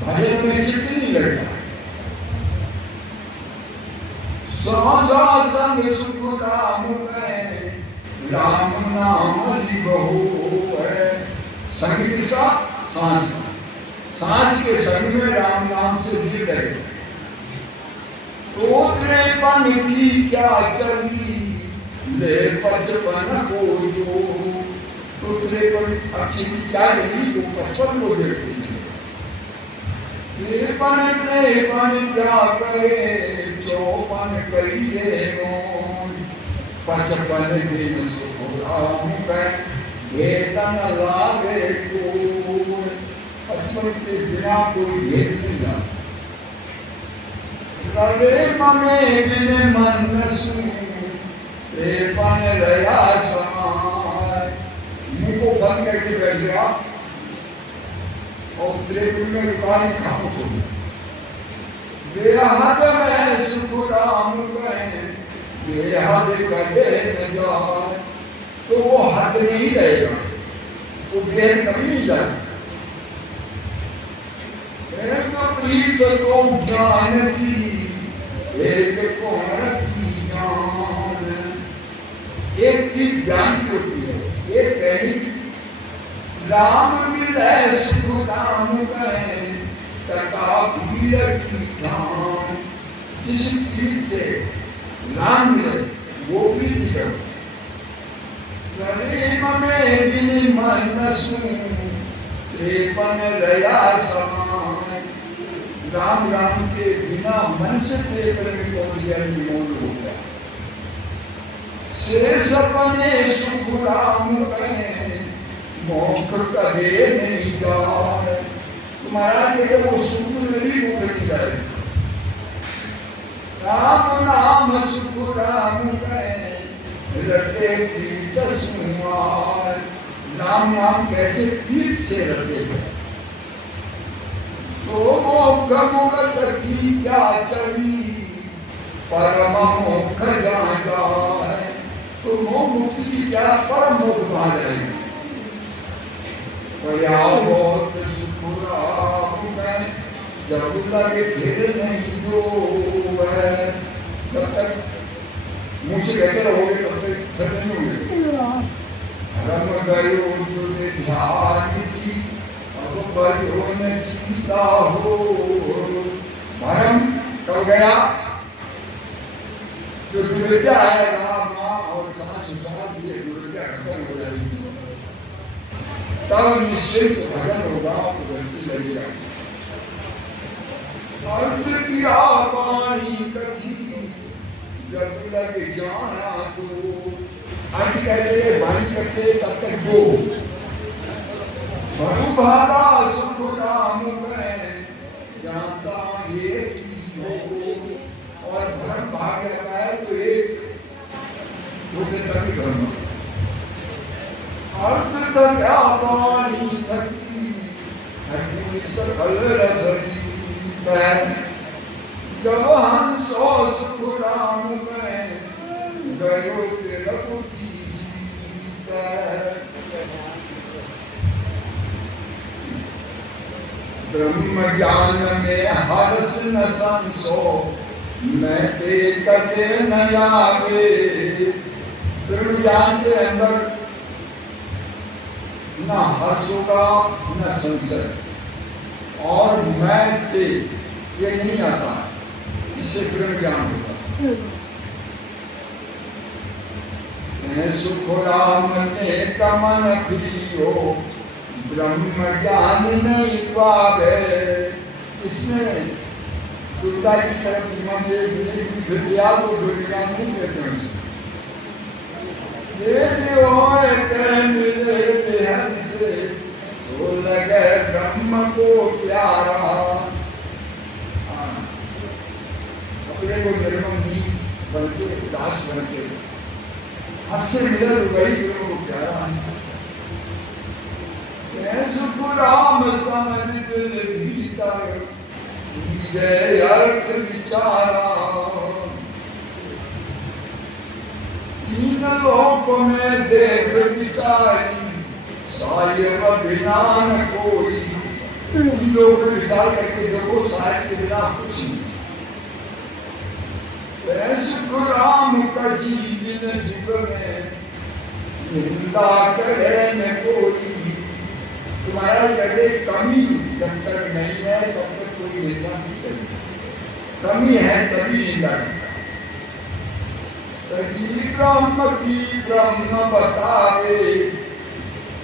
भजन में चित्त नहीं लगता स्वासा संग सुख राम है राम नाम बहु है संग किसका सांस सांस के संग में राम नाम से भी गए तो त्रेपन थी क्या चली ले बचपन को जो तो त्रेपन अच्छी क्या चली तो बचपन को देखती त्रेपन क्या करे चौपन करिए मोन पचपन दिन सुख राम कर वेतन लागे को पचपन के बिना कोई भेद नहीं जाता करे ममे बिन मन सु त्रेपन रया समान मुंह को बंद करके बैठ गया और त्रेपन में रुकाई खामोश हो गया बेहद में सुख राम गए बेहद कटे न जाए तो वो हद नहीं रहेगा वो बेहद कभी नहीं जाएगा एक प्रीत को ज्ञान की एक कौन की जान एक की ज्ञान की होती है एक कहीं राम मिले सुख राम गए तथा भीड़ की ठान जिस प्रीत से राम मिले वो प्रीति करो प्रेम में बिन मन सु त्रेपन रया समान राम राम के बिना मन से त्रेपन में पहुंच गया मौन हो गया शेष अपने सुख राम कहे मोक्ष कदे नहीं जाए तुम्हारा के वो सुख नहीं वो नहीं जाए राम नाम सुख राम कहे रटे प्रीत सुमार राम नाम कैसे प्रीत से रटे तो मोक्ष मुक्त की क्या चली परम मोक्ष जाता है तो मोक्ष मुक्ति की क्या परम मोक्ष वहां जाएगी बहुत सुख राम में जब लगे फिर नहीं दो है तब तक मुंह से कहते रहोगे तब तक फिर नहीं होंगे रम गयो तुझे ध्यान की अब बजो न चिंता हो भरम कब गया जो दुर्विद्या है राम नाम और समाज ये दुर्विद्या खत्म हो जाएगी तब निश्चित भजन होगा गलती लग जाएगी अर्थ किया वाणी कथी जब लग जाना तो अर्थ कहते वाणी करते तब तक वो भागा सुख राम में जानता ये की हो और धर्म भाग लगा है तो एक दो दिन तक ही करना अर्थ क्या वाणी थकी थकी सकल रसनी जब हम सो सुख राम में गयो रघुपति ब्रह्म ज्ञान में हर्ष न संसो, मैं ते कदे न लागे। ब्रह्म ज्ञान के अंदर न हर्ष होगा न संशय, और मैं ते ये नहीं आता, इससे ब्रह्म ज्ञान होगा। सुख राम ने कमन प्रियो, ब्रह्म ज्ञान नहीं पावे। इसमें दुर्गा की तरफ मन दिया तो ब्रह्म ज्ञान नहीं कहते हैं। मिले बेहद से तो लगे ब्रह्म को प्यारा। अपने को निर्मल नहीं बनके दास बनके हद से मिले तो वही ब्रह्म को प्यारा है। सुख राम समझ दिल भीतर, जय अर्थ विचारा। तीन लोक में देख विचारी, सायब बिना न कोई। तीन लोग विचार करके देखो, सायब के बिना कुछ नहीं। सुख राम का जीवन जुग में, निंदा करे न कोई। तुम्हारा कहते कमी जब तक नहीं है तब तक कोई निंदा नहीं करेगी, कमी है तभी निंदा करता। ब्रह्म की ब्रह्म बतावे,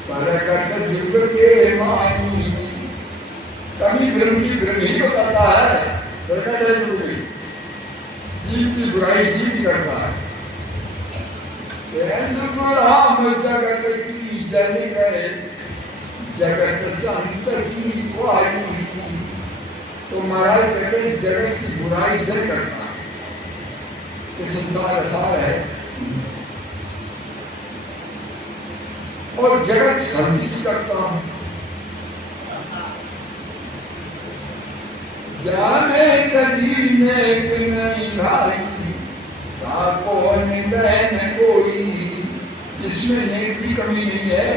प्रकट जुग के मानी। कमी ब्रह्म की ब्रह्म ही बताता है, प्रकट है जुग में। जीव की बुराई जीव करता है। राम जगत की जन गए, जगत संत की बुराई। तो महाराज कहते जगत की बुराई जन करता है। ये संसार असार है, और जगत संत करता है। जाने कदी नेक नहीं भाई, ताको निंदन कोई। जिसमें नेक की कमी नहीं है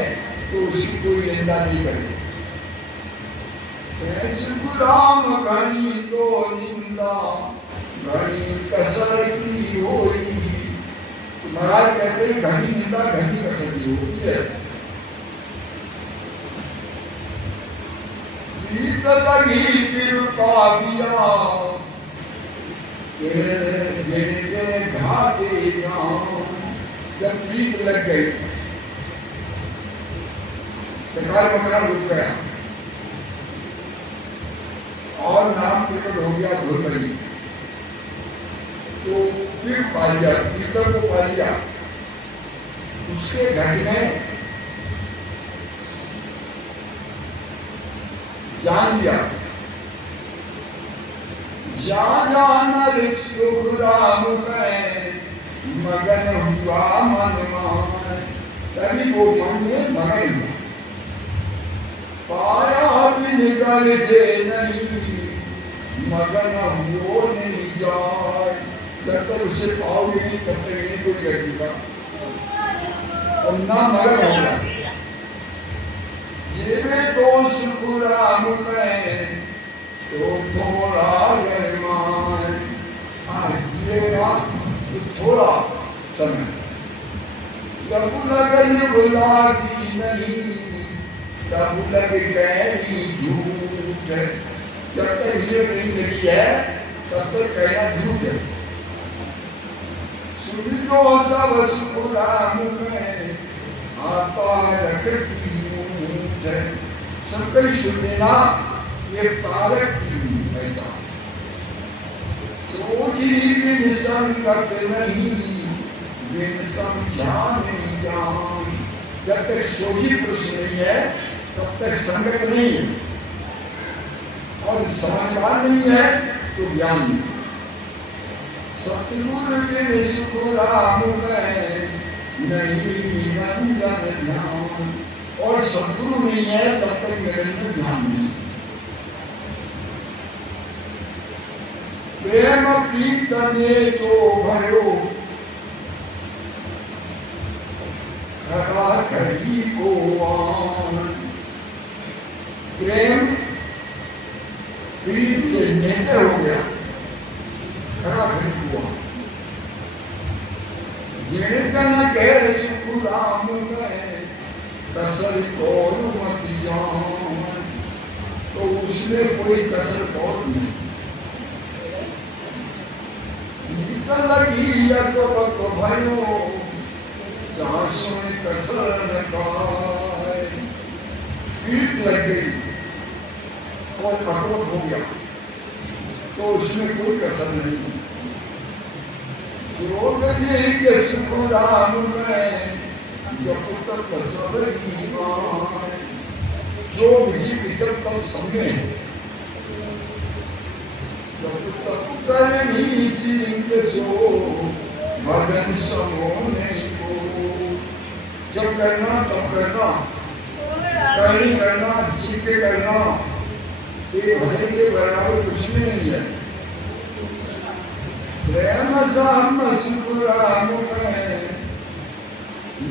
तो उसकी कोई निंदा नहीं करे। राम घनी तो निंदा, घनी कसर की होई। महाराज कहते हैं घनी निंदा घनी कसर की होती है। लगी कृपा दिया, तेरे घाटे जाऊं। जब प्रीत लग गई, बेकार मकान रुक गया और नाम प्रकट हो गया धुल गई, तो फिर पा लिया, पीतर को पा लिया। उसके घर में जान लिया, जा नर सुख राम कहे, मगन हुआ मन मान। तभी वो मन में मगन हुआ, पाया बिन गरजे नहीं, मगन हो नहीं जाए। जब तक उसे पाओगे नहीं तब तक नहीं कोई गरीबा, और ना मगन होगा। जेवे तो सुख राम कहे, तो थोड़ा गरमान। जीवेगा तो थोड़ा समय, जब लगन बुलागी नहीं, तब लग गए झूठ। जब तक भीड़ नहीं लगी है तब तक कहना झूठ है। सुन लो सब सुख राम में, आता रखती मूठ। सब कहीं सुन लेना, ये तारक की पहचान। सोची बिन संगत नहीं, बिन समझा नहीं जान। जब तक सोची पुरुष नहीं है तब तक संगत नहीं है, और समझदार नहीं है तो ज्ञान नहीं। सतगुरु बिन सुख राम में, नहीं निरंजन ध्यान। और सतगुरु नहीं है तब तक निरंजन ध्यान नहीं। प्रेम प्रीत में जो भयो, खरी को आन। प्रेम पीठ से नीचे हो गया, खड़ा नहीं हुआ। जिने जन कह सुख राम में कसर कौन मत जान, तो उसने कोई कसर कौन नहीं। निकल लगी अकबक भयो, जहाँ सुन कसर न पाए। पीठ लग गई और अकबक हो गया, तो उसमें कोई कसर नहीं। के सुख राम में जब तक सब ईमान, जो विधि विचल तब समय, जब तक करनी चीज सो भजन समो नहीं को। जब करना तब करना, करनी करना, जी के करना, ये भजन के बराबर कुछ भी नहीं है। प्रेम साम सुख राम में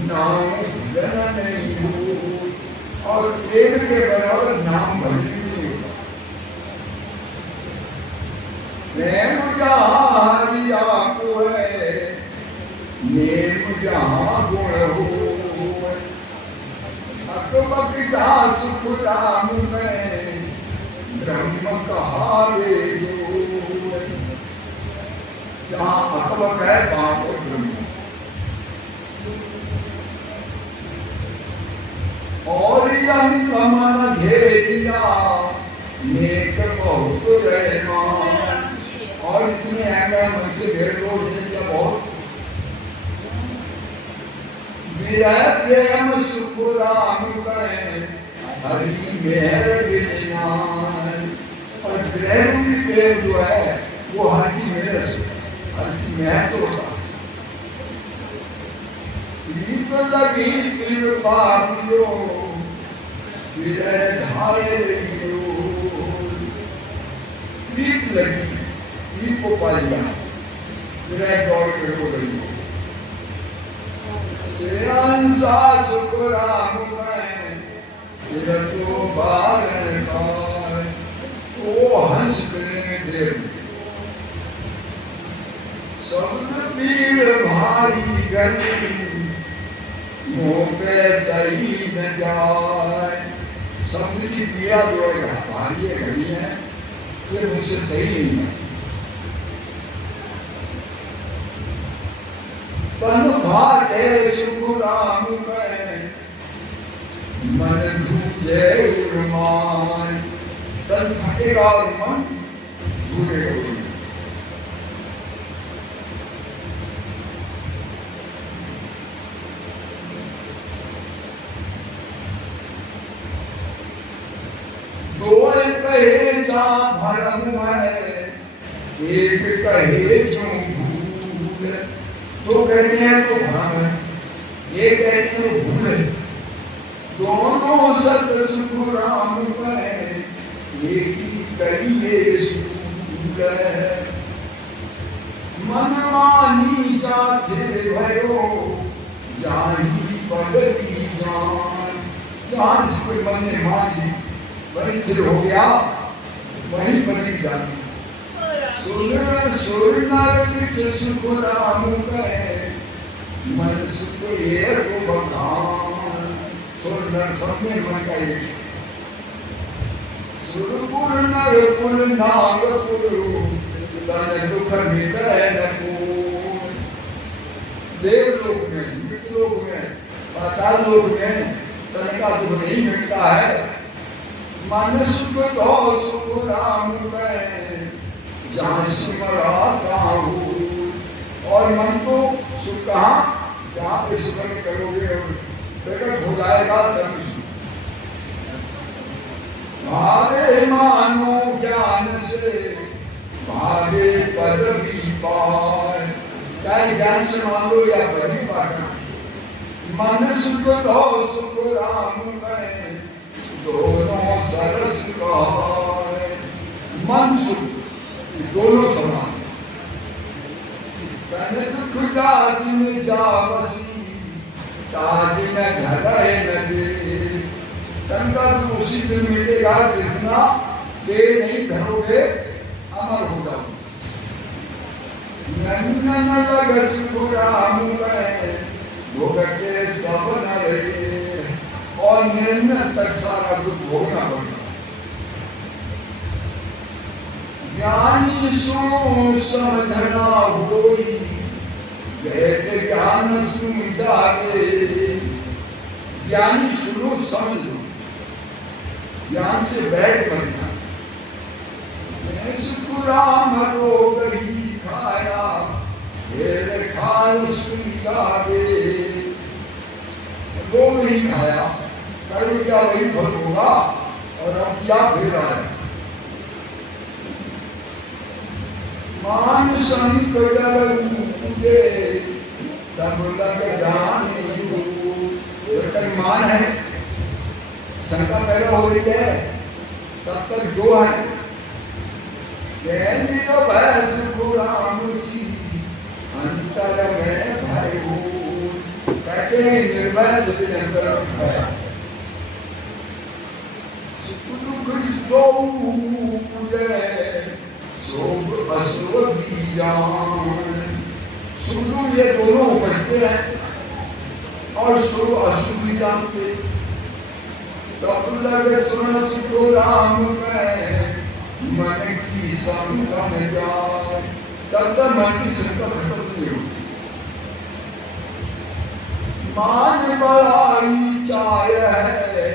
नाम भजन नहीं हो, और प्रेम के बराबर नाम भजन नहीं होता। प्रेम जहाँ हरि आपको है, नेम जहाँ गुण हो। अकबक जहाँ सुख राम में ब्रह्म कहावे जो। जहाँ अकबक है वहाँ पर ब्रह्म। और मन घेरिया नेक बहुत रहमान, और इतने आएगा मन से घेर लो बहुत। विरह प्रेम सुख राम करें हरि मेहर विनान, और प्रेम भी प्रेम जो है वो हरि मेहर से, हरि मेहर से होता। प्रीत लगी पीर पापियो, विरह धारे रहियो। प्रीत लगी, प्रीत को पा लिया, विरह दौड़ के हो रही हो। श्रेयांसा सुख राम में तो बारण कार, तो हंस करेंगे देव। शब्द पीड़ भारी गली, मुँह पे सही न जाए। शब्द की पीड़ा जो है भारी है, घड़ी है, ये मुझसे सही नहीं है। तन भाटे सुख राम में मन धूले उर्मान, तन फटेगा और मन धूलेगा। दो कहे जा भरम है, एक कहे जो भूल। दो कहते हैं तो भ्रम है, एक कहते हैं तो भूल है। दोनों सत सुख राम में, एक ही कहिए सूल है। मन मानी जाते भयो, जाही पगली जान। जान इसको मन ने मान ली, वही थिर हो गया, वही बदली जाती। सुन सुख राम कहे, मन सुख एक बखान। सुन सबने मन का एक। सुरपुर नरपुर नागपुर, तन दुख मिटै न कोई। देवलोक में, मृतलोक में, पाताल लोक में तन का दुख नहीं मिटता है। मन सुख दो सुख राम में, जहाँ सिमराता हूँ। और मन को सुख कहाँ, जहाँ पे स्मरण करोगे प्रकट हो जाएगा तब सुख। भावे मानो ज्ञान से, भावे पदवी पाए। चाहे ज्ञान से मान लो या पदवी पाना। मन सुख दो सुख राम में, दोनों सरस गाए। मन सुख दोनों समान। तन दुख जाति में जावसी, तादि न घर न दे। तन का दुख उसी दिन मिटेगा जितना ये नहीं धरोगे अमर हो जाओगे। नंदन लग सुख राम में भोगते सब नरे, और निरंतर तक सारा दुख भोगना पड़ेगा। ज्ञानी सुनो समझना होई, कहते ज्ञान सुन जागे। ज्ञानी सुनो समझ लो, ज्ञान से बैठ बनना। सुख राम रोग ही खाया, फिर खाल सुन जागे। रोग ही खाया, कर्म क्या वही फल होगा, और अब क्या फिर आया। मान संकट मुझे तब लग जाने दो। जब तक मान है, शंका पैदा हो रही है, तब तक दो है। भय सुख राम जी अंतर में भय हो, कहते हैं निर्भय जो अंतर है। सुख दुख दो पूजे शोभ अशुभ बीजान। सुख ये दोनों उपजते हैं, और शुभ अशुभ भी जानते। तब लगे सुन सुख राम में मन की शंका न जाए। तब तक मन की शंका खत्म नहीं होती। मान बड़ाई चाय है,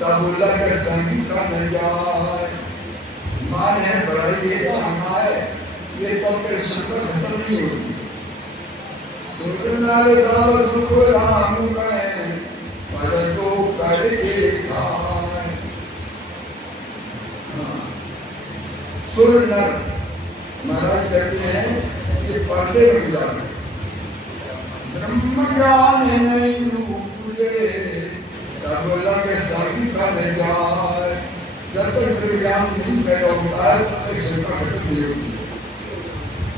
तब लगे शंका न जाए। मान है, बड़ाई ये चाहना है, ये तब तक शंका खत्म नहीं होती। सुख नर सब सुख राम में पद तो करके खाए। सुर नर महाराज कहते हैं ये पर्दे में जाते। ब्रह्म ज्ञान नहीं रूपे, तब लगे शंका न जाए। जब तक ज्ञान नहीं पैदा होता है, तब तक शंका खत्म नहीं होती।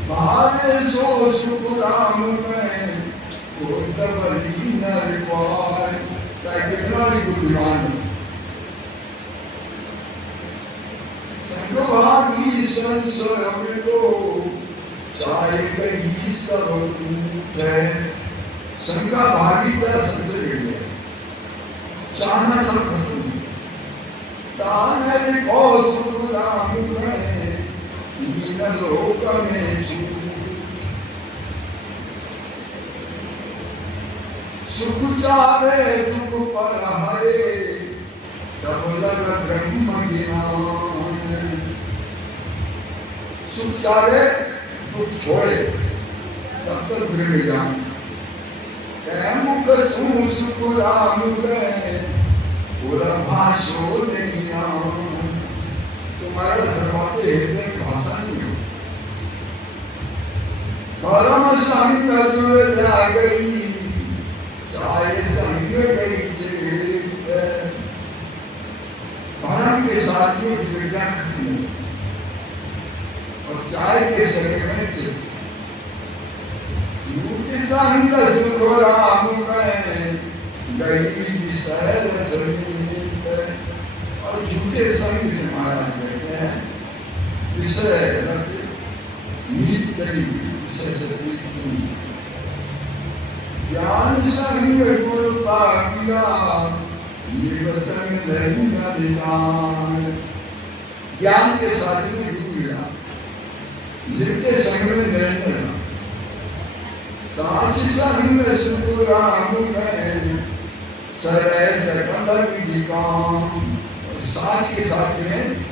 भावे सो सुख राम में कोई न पाए, चाहे कितना भी बुद्धिमान हो। संभागी संशय को चाहे कहीं सब है। शंका भागी का संशय है, चाहना सब खत्म। तान लिखो सुख राम में, तीन लोक में छू। सुख चाहे दुख पर हरे, तब लग ब्रह्म ज्ञान। सुख चाहे दुख छोड़े, तब तक ब्रह्म ज्ञान। मुख सुन सुख राम में भाषो नहीं। तुम्हारे धर्माते हृदय भाषा नहीं हो। परम संग दूर जा गई, चाहे संग गई चेत। परम के साथ में विरजा खत्म, और चाय के संग में चित। संग सुख राम में गई विषय समीप। और झूठे संग से महाराज कहते हैं विषय नीत चली, विषय से ज्ञान संग गुण पाकिया, ये संग नहीं जान। ज्ञान के साथी में डूब गया, लिखते संग में निरंतर। साच संग सुख राम में सरय सकल विधि काम। साच के साथ में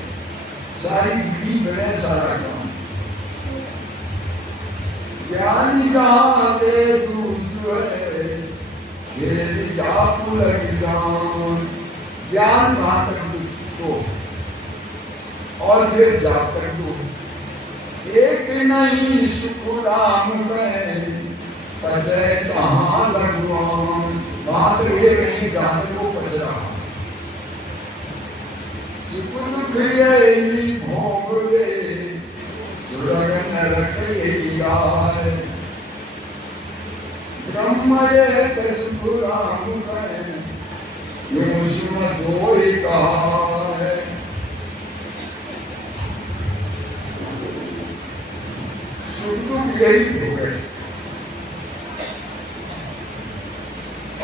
सारी विधि बने सारा काम। ज्ञान जाते दूध है, फिर जापु लग जान। ज्ञान वहां तक दो, और फिर जाप तक दो। एक नहीं सुख राम में, पचय कहाँ लगवान। वहां तक एक नहीं, जहां तक वो पच रहा। सुख दुख यही भोग रे, सुरग नरक यही आए। ब्रह्म एक सुख राम में, यूं सुन दो कहा है। सुख दुख यही हो गए।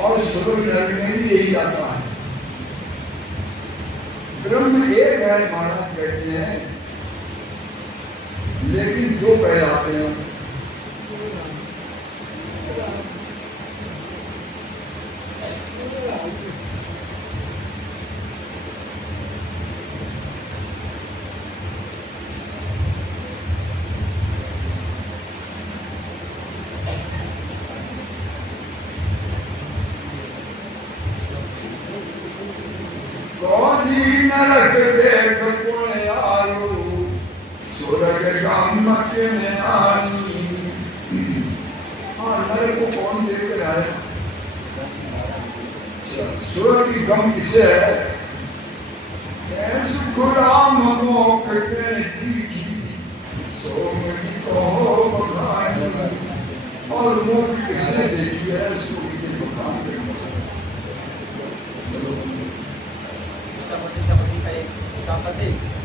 और स्वर्ग नरक में भी यही आता है। ब्रह्म एक है महाराज कहते हैं, लेकिन दो कहलाते हैं। कौजी नरक देख पुण्य आयो, स्वर्ग गमक में आनी। हाँ, नरक को कौन देख रहा है? स्वर्ग की गम किसे है? सुख राम मोक्ष के दीठी, सोमरी को बखानी। और मोक्ष किसने देखी है? सुख के बखान के Dapat din kayo. Dapat din.